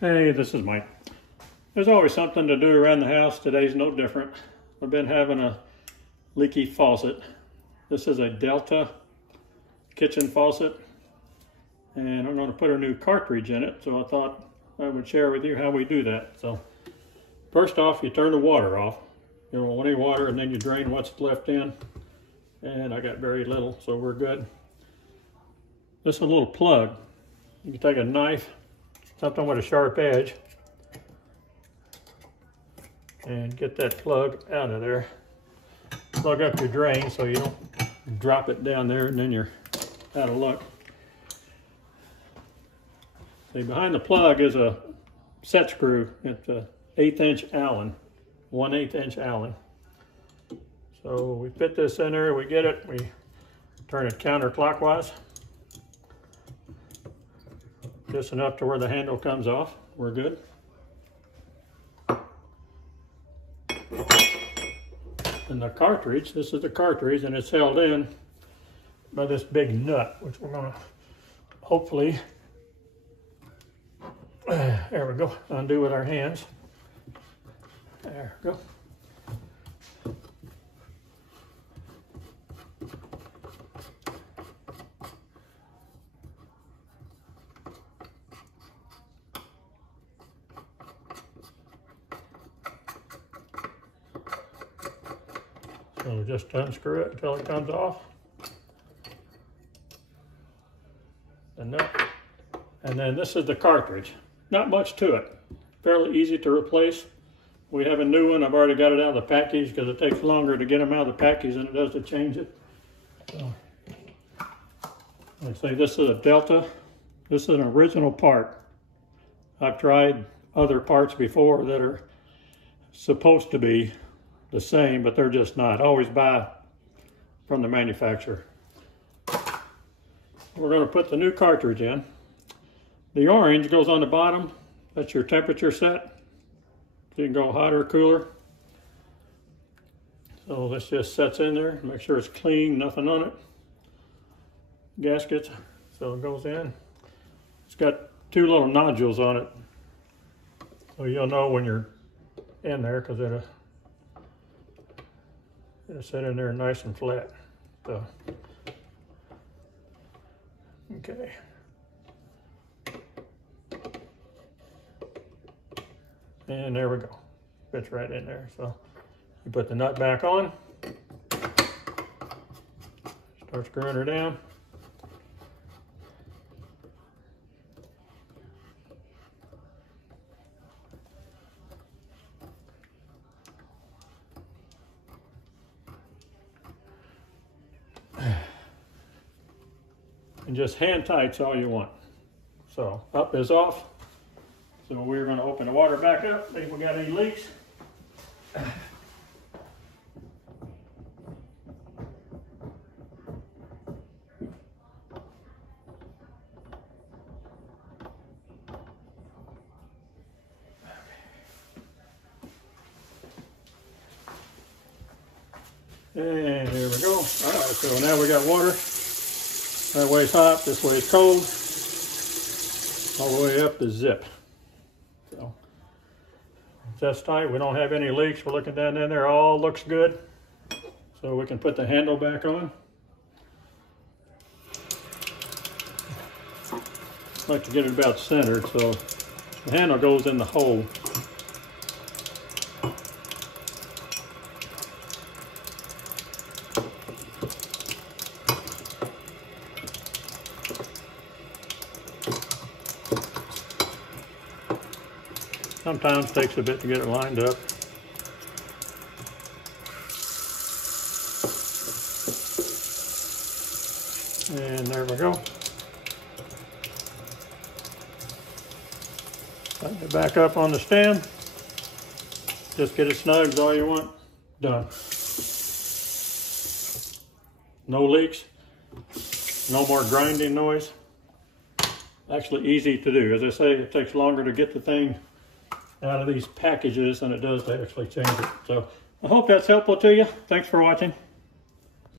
Hey, this is Mike. There's always something to do around the house. Today's no different. I've been having a leaky faucet. This is a Delta kitchen faucet, and I'm going to put a new cartridge in it, so I thought I would share with you how we do that. So first off, you turn the water off. You don't want any water, and then you drain what's left in, and I got very little, so we're good. This is a little plug. You can take a knife, something with a sharp edge, and get that plug out of there. Plug up your drain so you don't drop it down there and then you're out of luck. See, behind the plug is a set screw. It's a 1/8 inch Allen, 1/8 inch Allen. So we fit this in there, we get it, we turn it counterclockwise. Just enough to where the handle comes off. We're good. And the cartridge, this is the cartridge, and it's held in by this big nut, which we're gonna hopefully, there we go, undo with our hands. There we go. So just unscrew it until it comes off. The nut. And then this is the cartridge. Not much to it. Fairly easy to replace. We have a new one. I've already got it out of the package because it takes longer to get them out of the package than it does to change it. So, like I say, this is a Delta. This is an original part. I've tried other parts before that are supposed to be the same, but they're just not. Always buy from the manufacturer. We're going to put the new cartridge in. The orange goes on the bottom. That's your temperature set. So you can go hotter or cooler. So this just sets in there. Make sure it's clean, nothing on it. Gaskets. So it goes in. It's got two little nodules on it. So you'll know when you're in there because it'll sit in there nice and flat. So, okay. And there we go. Fits right in there. So you put the nut back on. Start screwing her down. And just hand tight's all you want. So up is off. So we're going to open the water back up, see if we got any leaks. And here we go. All right, so now we got water. That way's hot, this way's cold. All the way up the zip. So just tight, we don't have any leaks. We're looking down in there, all looks good. So we can put the handle back on. I like to get it about centered, so the handle goes in the hole. Sometimes takes a bit to get it lined up. And there we go. Tighten it back up on the stand. Just get it snug is all you want. Done. No leaks. No more grinding noise. Actually easy to do. As I say, it takes longer to get the thing out of these packages than it does to actually change it. So I hope that's helpful to you. Thanks for watching.